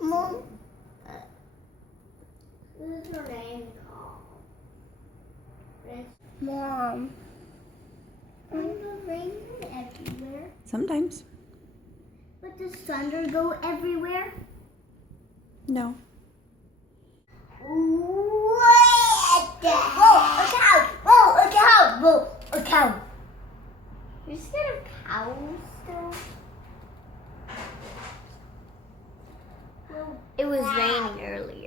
Mom. Who's her name called? Mom. Isn't the rain everywhere? Sometimes. But does thunder go everywhere? No. What the hell? Whoa, a cow! Whoa, a cow! Whoa, a cow! You're scared of cows still? It was raining earlier.